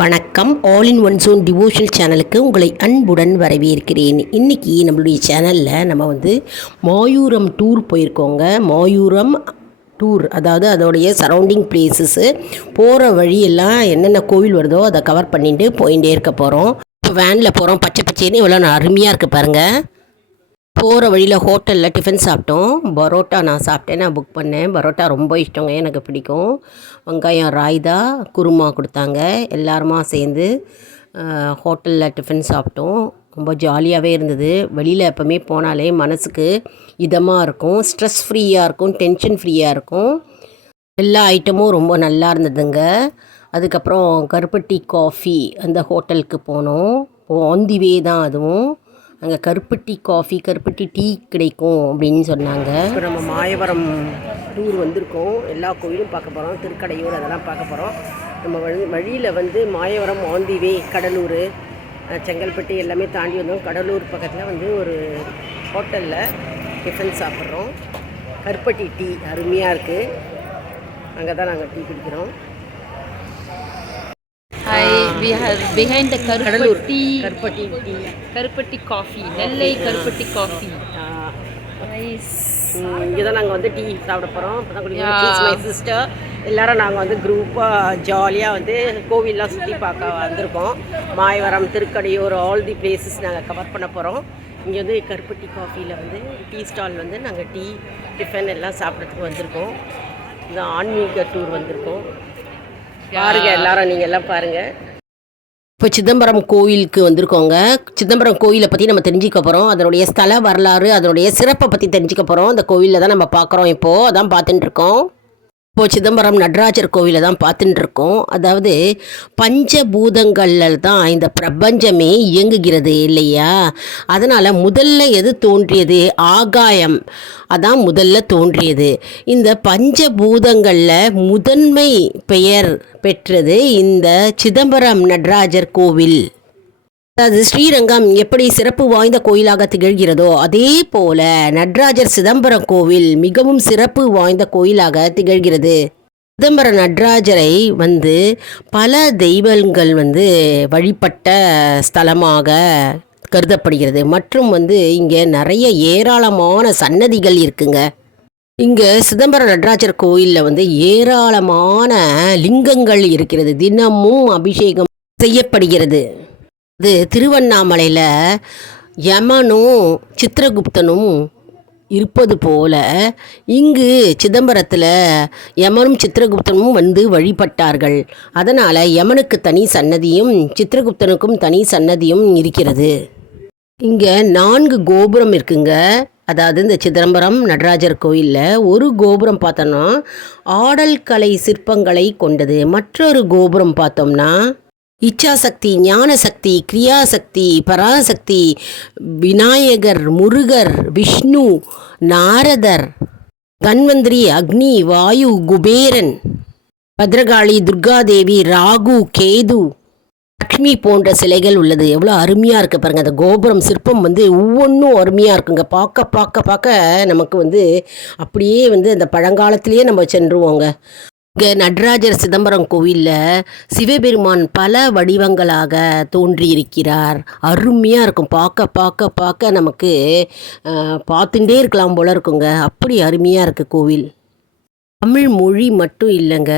வணக்கம். All in one zone devotional சேனலுக்கு உங்களை அன்புடன் வரவேற்கிறேன். இன்றைக்கி நம்மளுடைய சேனலில் நம்ம மாயூரம் டூர் போயிருக்கோங்க. மாயூரம் டூர், அதாவது அதோடைய சரௌண்டிங் பிளேசஸ்ஸு, போகிற வழியெல்லாம் என்னென்ன கோவில் வருதோ அதை கவர் பண்ணிட்டு போயிட்டே இருக்க போகிறோம். இப்போ வேனில் போகிறோம். பச்சை பச்சைன்னு இவ்வளோ அருமையாக இருக்குது பாருங்கள். போகிற வழியில் ஹோட்டலில் டிஃபன் சாப்பிட்டோம். பரோட்டா நான் சாப்பிட்டேன், நான் புக் பண்ணேன். பரோட்டா ரொம்ப இஷ்டங்க, எனக்கு பிடிக்கும். வெங்காயம் ராய்தா குருமா கொடுத்தாங்க. எல்லாருமா சேர்ந்து ஹோட்டலில் டிஃபன் சாப்பிட்டோம். ரொம்ப ஜாலியாகவே இருந்தது. வெளியில் எப்போவுமே போனாலே மனசுக்கு இதமாக இருக்கும், ஸ்ட்ரெஸ் ஃப்ரீயாக இருக்கும், டென்ஷன் ஃப்ரீயாக இருக்கும். எல்லா ஐட்டமும் ரொம்ப நல்லா இருந்ததுங்க. அதுக்கப்புறம் கருப்பட்டி காஃபி அந்த ஹோட்டலுக்கு போனோம். ஆன் தி வே தான் அதுவும். அங்கே கருப்பட்டி காஃபி, கருப்பட்டி டீ கிடைக்கும் அப்படின்னு சொன்னாங்க. இப்போ நம்ம மாயவரம் டூர் வந்திருக்கோம். எல்லா கோயிலும் பார்க்க போகிறோம். திருக்கடையூர் அதெல்லாம் பார்க்க போகிறோம். நம்ம வழியில் மாயவரம் ஆன் தி வே, கடலூர், செங்கல்பட்டு எல்லாமே தாண்டி வந்தோம். கடலூர் பக்கத்தில் ஒரு ஹோட்டலில் டிஃபன் சாப்பிட்றோம். கருப்பட்டி டீ அருமையாக இருக்குது. அங்கே தான் நாங்கள் டீ குடிக்கிறோம். Hi, we are behind the Karupatti coffee. Nellai Karupatti coffee. Nice. இங்கே தான் நாங்கள் டீ சாப்பிட போகிறோம். இப்போ தான் குடிக்கிறோம். மை சிஸ்டர் எல்லோரும் நாங்கள் குரூப்பாக ஜாலியாக கோவிலெலாம் சுற்றி பார்க்க வந்திருக்கோம். Mayavaram, Thirukkadaiyur, all the places நாங்கள் கவர் பண்ண போகிறோம். இங்கே கருப்பட்டி காஃபியில் டீ ஸ்டால் நாங்கள் டீ டிஃபன் எல்லாம் சாப்பிட்றதுக்கு வந்திருக்கோம். இந்த ஆன்மீக டூர் வந்திருக்கோம். பாருங்கள், எல்லாரும் நீங்கள் எல்லாம் பாருங்கள். இப்போ சிதம்பரம் கோவிலுக்கு வந்திருக்கோங்க. சிதம்பரம் கோவிலை பற்றி நம்ம தெரிஞ்சுக்க போகிறோம். அதனுடைய ஸ்தல வரலாறு, அதனுடைய சிறப்பை பற்றி தெரிஞ்சுக்க போகிறோம். அந்த கோவிலில் தான் நம்ம பார்க்குறோம். இப்போது அதான் பார்த்துட்டுருக்கோம். இப்போது சிதம்பரம் நடராஜர் கோவிலை தான் பார்த்துட்டு இருக்கோம். அதாவது பஞ்சபூதங்களில் தான் இந்த பிரபஞ்சமே இயங்குகிறது இல்லையா? அதனால் முதல்ல எது தோன்றியது? ஆகாயம் அதான் முதல்ல தோன்றியது. இந்த பஞ்சபூதங்களில் முதன்மை பெயர் பெற்றது இந்த சிதம்பரம் நடராஜர் கோவில். அதாவது ஸ்ரீரங்கம் எப்படி சிறப்பு வாய்ந்த கோயிலாக திகழ்கிறதோ அதே போல நடராஜர் சிதம்பரம் கோவில் மிகவும் சிறப்பு வாய்ந்த கோயிலாக திகழ்கிறது. சிதம்பரம் நடராஜரை பல தெய்வங்கள் வழிபட்ட ஸ்தலமாக கருதப்படுகிறது. மற்றும் இங்கே நிறைய ஏராளமான சன்னதிகள் இருக்குங்க. இங்கே சிதம்பரம் நடராஜர் கோயிலில் ஏராளமான லிங்கங்கள் இருக்கிறது. தினமும் அபிஷேகம் செய்யப்படுகிறது. அது திருவண்ணாமலையில் யமனும் சித்திரகுப்தனும் இருப்பது போல இங்கு சிதம்பரத்தில் யமனும் சித்திரகுப்தனும் வழிபட்டார்கள். அதனால் யமனுக்கு தனி சன்னதியும் சித்திரகுப்தனுக்கும் தனி சன்னதியும் இருக்கிறது. இங்கே 4 கோபுரம் இருக்குங்க. அதாவது இந்த சிதம்பரம் நடராஜர் கோயிலில் ஒரு கோபுரம் பார்த்தோன்னா ஆடல் கலை சிற்பங்களை கொண்டது. மற்றொரு கோபுரம் பார்த்தோம்னா இச்சாசக்தி, ஞானசக்தி, கிரியாசக்தி, பராசக்தி, விநாயகர், முருகர், விஷ்ணு, நாரதர், தன்வந்திரி, அக்னி, வாயு, குபேரன், பத்ரகாளி, துர்காதேவி, ராகு, கேது, லக்ஷ்மி போன்ற சிலைகள் உள்ளது. எவ்வளோ அருமையாக இருக்குது பாருங்கள். அந்த கோபுரம் சிற்பம் ஒவ்வொன்றும் அருமையாக இருக்குங்க. பார்க்க பார்க்க பார்க்க நமக்கு அப்படியே அந்த பழங்காலத்திலேயே நம்ம சென்றுவோங்க. இங்கே நடராஜர் சிதம்பரம் கோவிலில் சிவபெருமான் பல வடிவங்களாக தோன்றியிருக்கிறார். அருமையாக இருக்கும். பார்க்க பார்க்க பார்க்க நமக்கு பார்த்துட்டே இருக்கலாம் போல இருக்குங்க. அப்படி அருமையாக இருக்குது கோவில். தமிழ் மொழி மட்டும் இல்லைங்க,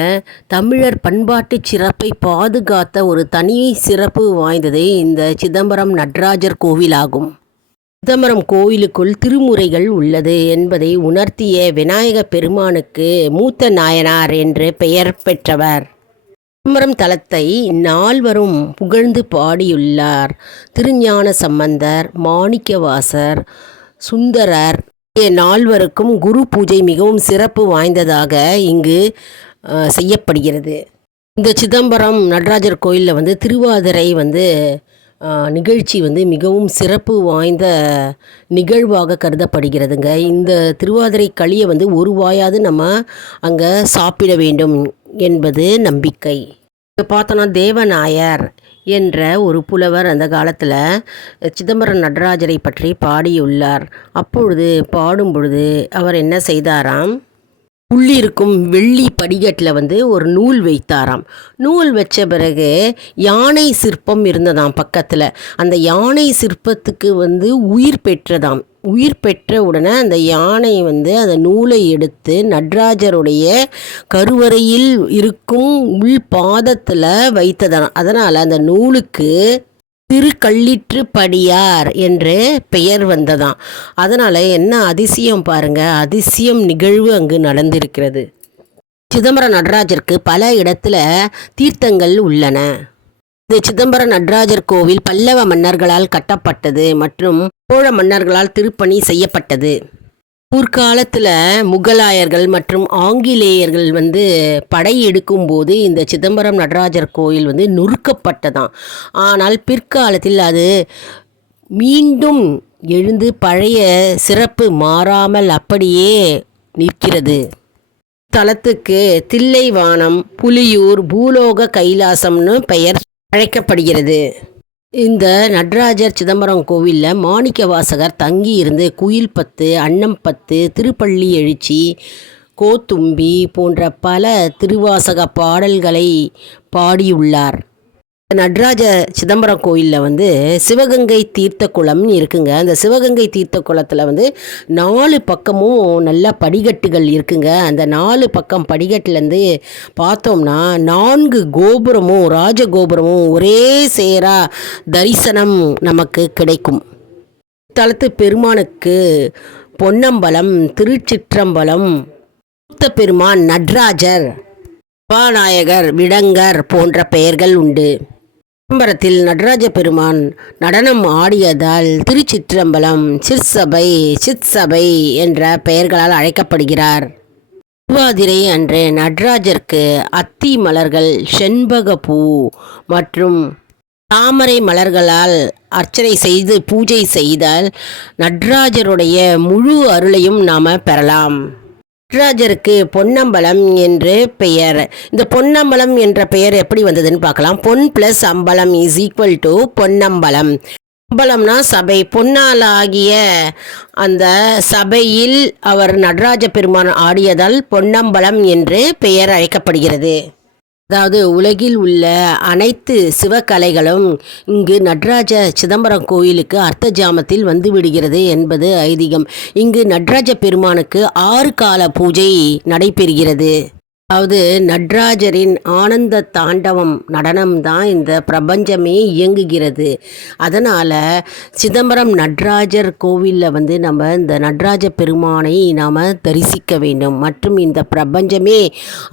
தமிழர் பண்பாட்டு சிறப்பை பாதுகாத்த ஒரு தனி சிறப்பு வாய்ந்ததே இந்த சிதம்பரம் நடராஜர் கோவிலாகும். சிதம்பரம் கோயிலுக்குள் திருமுறைகள் உள்ளது என்பதை உணர்த்திய விநாயக பெருமானுக்கு மூத்த நாயனார் என்று பெயர் பெற்றவர். சிதம்பரம் தலத்தை நால்வரும் புகழ்ந்து பாடியுள்ளார். திருஞான சம்பந்தர், மாணிக்கவாசர், சுந்தரர் நால்வருக்கும் குரு பூஜை மிகவும் சிறப்பு வாய்ந்ததாக இங்கு செய்யப்படுகிறது. இந்த சிதம்பரம் நடராஜர் கோயிலில் திருவாதிரை நிகழ்ச்சி மிகவும் சிறப்பு வாய்ந்த நிகழ்வாக கருதப்படுகிறதுங்க. இந்த திருவாதிரை களியை ஒரு வாயாவது நம்ம அங்கே சாப்பிட வேண்டும் என்பது நம்பிக்கை. இப்போ பார்த்தோன்னா தேவநாயர் என்ற ஒரு புலவர் அந்த காலத்தில் சிதம்பரம் நடராஜரை பற்றி பாடியுள்ளார். அப்பொழுது பாடும் பொழுது அவர் என்ன செய்தாராம்? உள்ளிருக்கும் வெள்ளி படிக்கட்டில் வந்து ஒரு நூல் வைத்தாராம். நூல் வச்ச பிறகு யானை சிற்பம் இருந்ததாம் பக்கத்தில். அந்த யானை சிற்பத்துக்கு வந்து உயிர் பெற்றதாம். உயிர் பெற்ற உடனே அந்த யானை வந்து அந்த நூலை எடுத்து நடராஜருடைய கருவறையில் இருக்கும் உள் பாதத்தில் வைத்ததாம். அதனால் அந்த நூலுக்கு திருக்கள்ளிற்றுப்படியார் என்று பெயர் வந்ததாம். அதனால் என்ன அதிசயம் பாருங்க, அதிசயம் நிகழ்வு அங்கு நடந்திருக்கிறது. சிதம்பரம் நடராஜருக்கு பல இடத்துல தீர்த்தங்கள் உள்ளன. இந்த சிதம்பரம் நடராஜர் கோவில் பல்லவ மன்னர்களால் கட்டப்பட்டது மற்றும் சோழ மன்னர்களால் திருப்பணி செய்யப்பட்டது. முற்காலத்தில் முகலாயர்கள் மற்றும் ஆங்கிலேயர்கள் வந்து படையெடுக்கும் போது இந்த சிதம்பரம் நடராஜர் கோயில் வந்து நொறுக்கப்பட்டதாம். ஆனால் பிற்காலத்தில் அது மீண்டும் எழுந்து பழைய சிறப்பு மாறாமல் அப்படியே நிற்கிறது. தலத்துக்கு தில்லைவானம், புலியூர், பூலோக கைலாசம்னு பெயர் அழைக்கப்படுகிறது. இந்த நடராஜர் சிதம்பரம் கோவிலில் மாணிக்க வாசகர் தங்கி இருந்து குயில் பத்து, அன்னம் பத்து, திருப்பள்ளி எழுச்சி, கோத்தும்பி போன்ற பல திருவாசக பாடல்களை பாடியுள்ளார். நடராஜ சிதம்பரம் கோயிலில் வந்து சிவகங்கை தீர்த்த குளம் இருக்குங்க. அந்த சிவகங்கை தீர்த்த குளத்தில் வந்து 4 பக்கமும் நல்ல படிக்கட்டுகள் இருக்குங்க. அந்த 4 பக்கம் படிக்கட்டுலேருந்து பார்த்தோம்னா 4 கோபுரமும் ராஜகோபுரமும் ஒரே சேரா தரிசனம் நமக்கு கிடைக்கும். தலத்து பெருமானுக்கு பொன்னம்பலம், திருச்சிற்றம்பலம், பெருமான், நடராஜர், சபாநாயகர், விடங்கர் போன்ற பெயர்கள் உண்டு. சிதம்பரத்தில் நடராஜ பெருமான் நடனம் ஆடியதால் திருச்சிற்றம்பலம், சிற்சபை, சிற்சபை என்ற பெயர்களால் அழைக்கப்படுகிறார். திருவாதிரை அன்று நடராஜருக்கு அத்தி மலர்கள், செண்பகப்பூ மற்றும் தாமரை மலர்களால் அர்ச்சனை செய்து பூஜை செய்தால் நடராஜருடைய முழு அருளையும் நாம் பெறலாம். நடராஜருக்கு பொன்னம்பலம் என்று பெயர். இந்த பொன்னம்பலம் என்ற பெயர் எப்படி வந்ததுன்னு பார்க்கலாம். பொன் ப்ளஸ் அம்பலம் இஸ் ஈக்குவல் டு பொன்னம்பலம். அம்பலம்னா சபை. பொன்னாலாகிய அந்த சபையில் அவர் நடராஜ பெருமான் ஆடியதால் பொன்னம்பலம் என்று பெயர் அழைக்கப்படுகிறது. அதாவது உலகில் உள்ள அனைத்து சிவக்கலைகளும் இங்கு நடராஜ சிதம்பரம் கோயிலுக்கு அர்த்த ஜாமத்தில் வந்து விடுகிறது என்பது ஐதீகம். இங்கு நடராஜ பெருமானுக்கு 6 கால பூஜை நடைபெறுகிறது. அதாவது நடராஜரின் ஆனந்த தாண்டவம் நடனம்தான் இந்த பிரபஞ்சமே இயங்குகிறது. அதனால் சிதம்பரம் நடராஜர் கோவிலில் வந்து நம்ம இந்த நடராஜ பெருமானை நாம் தரிசிக்க வேண்டும். மற்றும் இந்த பிரபஞ்சமே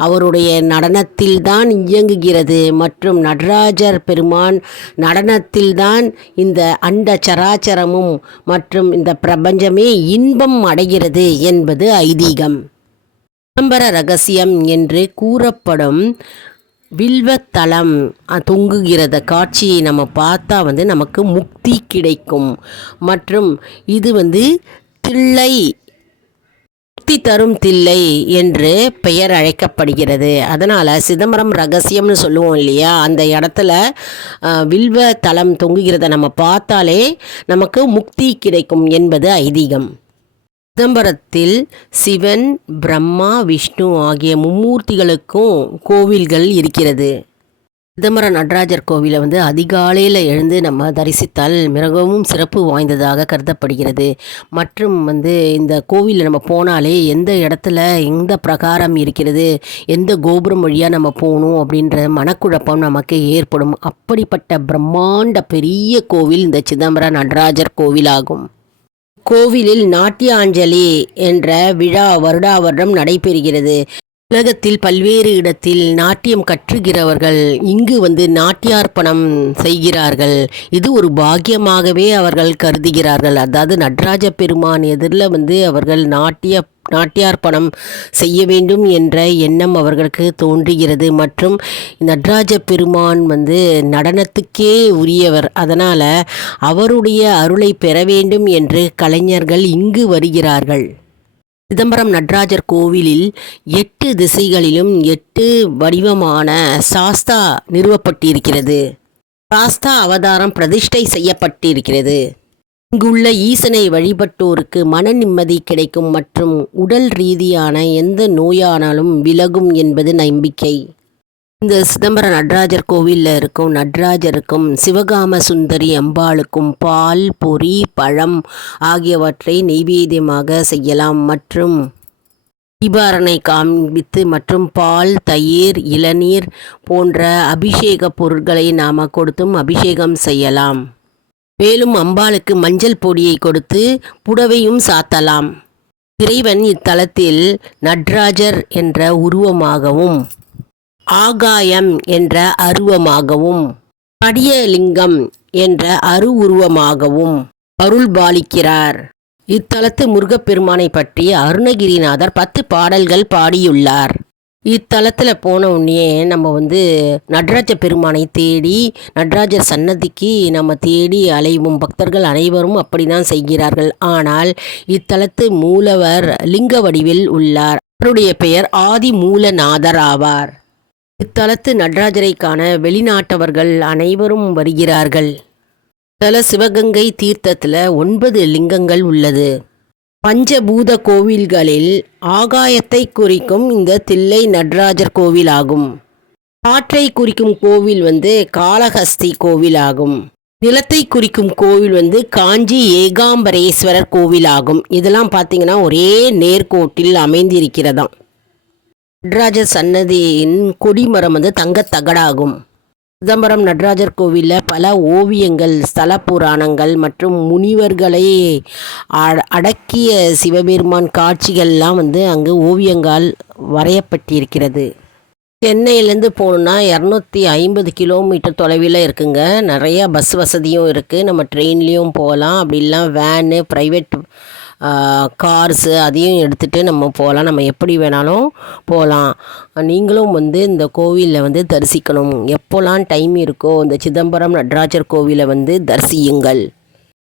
அவருடைய நடனத்தில்தான் இயங்குகிறது. மற்றும் நடராஜர் பெருமான் நடனத்தில்தான் இந்த அண்ட சராச்சரமும் மற்றும் இந்த பிரபஞ்சமே இன்பம் அடைகிறது என்பது ஐதீகம். சிதம்பர ரகசியம் என்று கூறப்படும் வில்வத்தலம் தொங்குகிறத காட்சியை நம்ம பார்த்தா வந்து நமக்கு முக்தி கிடைக்கும். மற்றும் இது வந்து தில்லை, முக்தி தரும் தில்லை என்று பெயர் அழைக்கப்படுகிறது. அதனால் சிதம்பரம் ரகசியம்னு சொல்லுவோம் இல்லையா, அந்த இடத்துல வில்வ தலம் தொங்குகிறத நம்ம பார்த்தாலே நமக்கு முக்தி கிடைக்கும் என்பது ஐதீகம். சிதம்பரத்தில் சிவன், பிரம்மா, விஷ்ணு ஆகிய மும்மூர்த்திகளுக்கும் கோவில்கள் இருக்கிறது. சிதம்பரம் நடராஜர் கோவிலை வந்து அதிகாலையில் எழுந்து நம்ம தரிசித்தால் மிகவும் சிறப்பு வாய்ந்ததாக கருதப்படுகிறது. மற்றும் வந்து இந்த கோவிலில் நம்ம போனாலே எந்த இடத்துல எந்த பிரகாரம் இருக்கிறது, எந்த கோபுரம் வழியாக நம்ம போகணும் அப்படின்ற மனக்குழப்பம் நமக்கு ஏற்படும். அப்படிப்பட்ட பிரம்மாண்ட பெரிய கோவில் இந்த சிதம்பரம் நடராஜர் கோவிலாகும். கோவிலில் நாட்டியாஞ்சலி என்ற விழா வருடாவருடம் நடைபெறுகிறது. உலகத்தில் பல்வேறு இடத்தில் நாட்டியம் கற்றுகிறவர்கள் இங்கு வந்து நாட்டியார்ப்பணம் செய்கிறார்கள். இது ஒரு பாக்கியமாகவே அவர்கள் கருதுகிறார்கள். அதாவது நடராஜ பெருமான் எதிரில் வந்து அவர்கள் நாட்டியார்ப்பணம் செய்ய வேண்டும் என்ற எண்ணம் அவர்களுக்கு தோன்றுகிறது. மற்றும் நடராஜ பெருமான் வந்து நடனத்துக்கே உரியவர். அதனால் அவருடைய அருளை பெற வேண்டும் என்று கலைஞர்கள் இங்கு வருகிறார்கள். சிதம்பரம் நடராஜர் கோவிலில் 8 திசைகளிலும் 8 வடிவமான சாஸ்தா நிறுவப்பட்டிருக்கிறது. சாஸ்தா அவதாரம் பிரதிஷ்டை செய்யப்பட்டிருக்கிறது. இங்குள்ள ஈசனை வழிபட்டோருக்கு மன நிம்மதி கிடைக்கும் மற்றும் உடல் ரீதியான எந்த நோயானாலும் விலகும் என்பது நம்பிக்கை. இந்த சிதம்பரம் நடராஜர் கோவிலில் இருக்கும் நடராஜருக்கும் சிவகாம சுந்தரி அம்பாளுக்கும் பால், பொரி, பழம் ஆகியவற்றை நெய்வேத்தியமாக செய்யலாம் மற்றும் தீபாரணை காண்பித்து மற்றும் பால், தயிர், இளநீர் போன்ற அபிஷேக பொருட்களை நாம் கொடுத்தும் அபிஷேகம் செய்யலாம். மேலும் அம்பாளுக்கு மஞ்சள் பொடியை கொடுத்து புடவையும் சாத்தலாம். இறைவன் இத்தலத்தில் நடராஜர் என்ற உருவமாகவும் ஆகாயம் என்ற அருவமாகவும் படியலிங்கம் என்ற உருவமாகவும் அருள் பாலிக்கிறார். இத்தலத்து முருகப்பெருமானை பற்றி அருணகிரிநாதர் 10 பாடல்கள் பாடியுள்ளார். இத்தலத்தில் போன உடனே நம்ம நடராஜ பெருமானை தேடி நடராஜர் சன்னதிக்கு நம்ம தேடி அலைவும் பக்தர்கள் அனைவரும் அப்படி தான் செய்கிறார்கள். ஆனால் இத்தலத்து மூலவர் லிங்க வடிவில் உள்ளார். அவருடைய பெயர் ஆதி மூலநாதர் ஆவார். இத்தலத்து நடராஜரை காண வெளிநாட்டவர்கள் அனைவரும் வருகிறார்கள். தல சிவகங்கை தீர்த்தத்தில் 9 லிங்கங்கள் உள்ளது. பஞ்சபூத கோவில்களில் ஆகாயத்தை குறிக்கும் இந்த தில்லை நடராஜர் கோவில் ஆகும். காற்றை குறிக்கும் கோவில் காளஹஸ்தி கோவில் ஆகும். நிலத்தை குறிக்கும் கோவில் காஞ்சி ஏகாம்பரேஸ்வரர் கோவில் ஆகும். இதெல்லாம் பார்த்தீங்கன்னா ஒரே நேர்கோட்டில் அமைந்திருக்கிறதாம். நடராஜர் சன்னதியின் கொடிமரம் தங்கத்தகடாகும். சிதம்பரம் நடராஜர் கோவிலில் பல ஓவியங்கள், ஸ்தல புராணங்கள் மற்றும் முனிவர்களை அடக்கிய சிவபெருமான் காட்சிகள்லாம் அங்கு ஓவியங்கள் வரையப்பட்டிருக்கிறது. சென்னையிலேருந்து போகணுன்னா 250 கிலோமீட்டர் தொலைவில் இருக்குங்க. நிறையா பஸ் வசதியும் இருக்குது. நம்ம ட்ரெயின்லேயும் போகலாம். அப்படி இல்லை வேனு, ப்ரைவேட் கார்ஸு அதையும் எடுத்துகிட்டு நம்ம போகலாம். நம்ம எப்படி வேணாலும் போகலாம். நீங்களும் இந்த கோவிலில் தரிசிக்கணும். எப்போல்லாம் டைம் இருக்கோ இந்த சிதம்பரம் நடராஜர் கோவிலை தரிசியுங்கள்.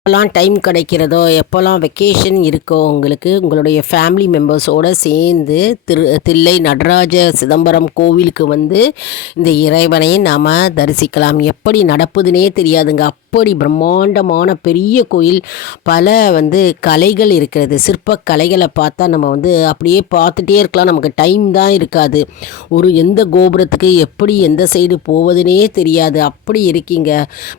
எப்போல்லாம் டைம் கிடைக்கிறதோ, எப்போல்லாம் வெக்கேஷன் இருக்கோ உங்களுக்கு உங்களுடைய ஃபேமிலி மெம்பர்ஸோடு சேர்ந்து தில்லை நடராஜ சிதம்பரம் கோவிலுக்கு இந்த இறைவனை நாம் தரிசிக்கலாம். எப்படி நடப்புதுன்னே தெரியாதுங்க. அப்படி பிரம்மாண்டமான பெரிய கோயில். பல கலைகள் இருக்கிறது. சிற்ப கலைகளை பார்த்தா நம்ம அப்படியே பார்த்துட்டே இருக்கலாம். நமக்கு டைம் தான் இருக்காது. எந்த கோபுரத்துக்கு எப்படி எந்த சைடு போவதுனே தெரியாது. அப்படி இருக்கீங்க.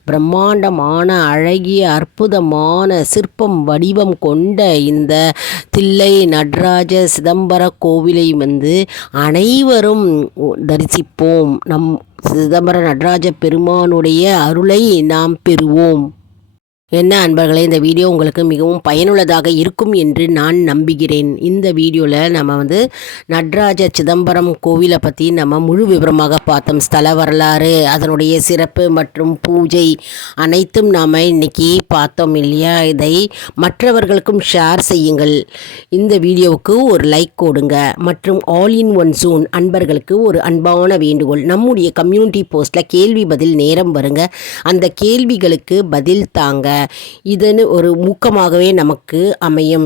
பிரம்மாண்டமான அழகிய அற்புதமான சிற்பம் வடிவம் கொண்ட இந்த தில்லை நடராஜ சிதம்பர கோவிலை அனைவரும் தரிசிப்போம். நம் சிதம்பர நடராஜ பெருமானுடைய அருளை நாம் பெறுவோம். என்ன அன்பர்களே, இந்த வீடியோ உங்களுக்கு மிகவும் பயனுள்ளதாக இருக்கும் என்று நான் நம்புகிறேன். இந்த வீடியோவில் நம்ம நடராஜ சிதம்பரம் கோவிலை பற்றி நம்ம முழு விவரமாக பார்த்தோம். ஸ்தல வரலாறு, அதனுடைய சிறப்பு மற்றும் பூஜை அனைத்தும் நாம் இன்றைக்கி பார்த்தோம் இல்லையா? இதை மற்றவர்களுக்கும் ஷேர் செய்யுங்கள். இந்த வீடியோவுக்கு ஒரு லைக் கொடுங்க. மற்றும் ஆல் இன் ஒன் ஜோன் அன்பர்களுக்கு ஒரு அன்பான வேண்டுகோள். நம்முடைய கம்யூனிட்டி போஸ்ட்டில் கேள்வி பதில் நேரம் வருங்க. அந்த கேள்விகளுக்கு பதில் தாங்க. இதன்னு ஒரு ஊக்கமாகவே நமக்கு அமையும்.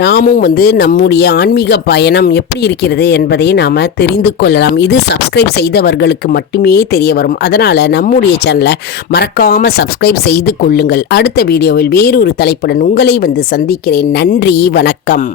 நாமும் நம்முடைய ஆன்மீக பயணம் எப்படி இருக்கிறது என்பதை நாம் தெரிந்து கொள்ளலாம். இது சப்ஸ்கிரைப் செய்தவர்களுக்கு மட்டுமே தெரிய வரும். அதனால் நம்முடைய சேனலை மறக்காமல் சப்ஸ்கிரைப் செய்து கொள்ளுங்கள். அடுத்த வீடியோவில் வேறொரு தலைப்புடன் உங்களை சந்திக்கிறேன். நன்றி, வணக்கம்.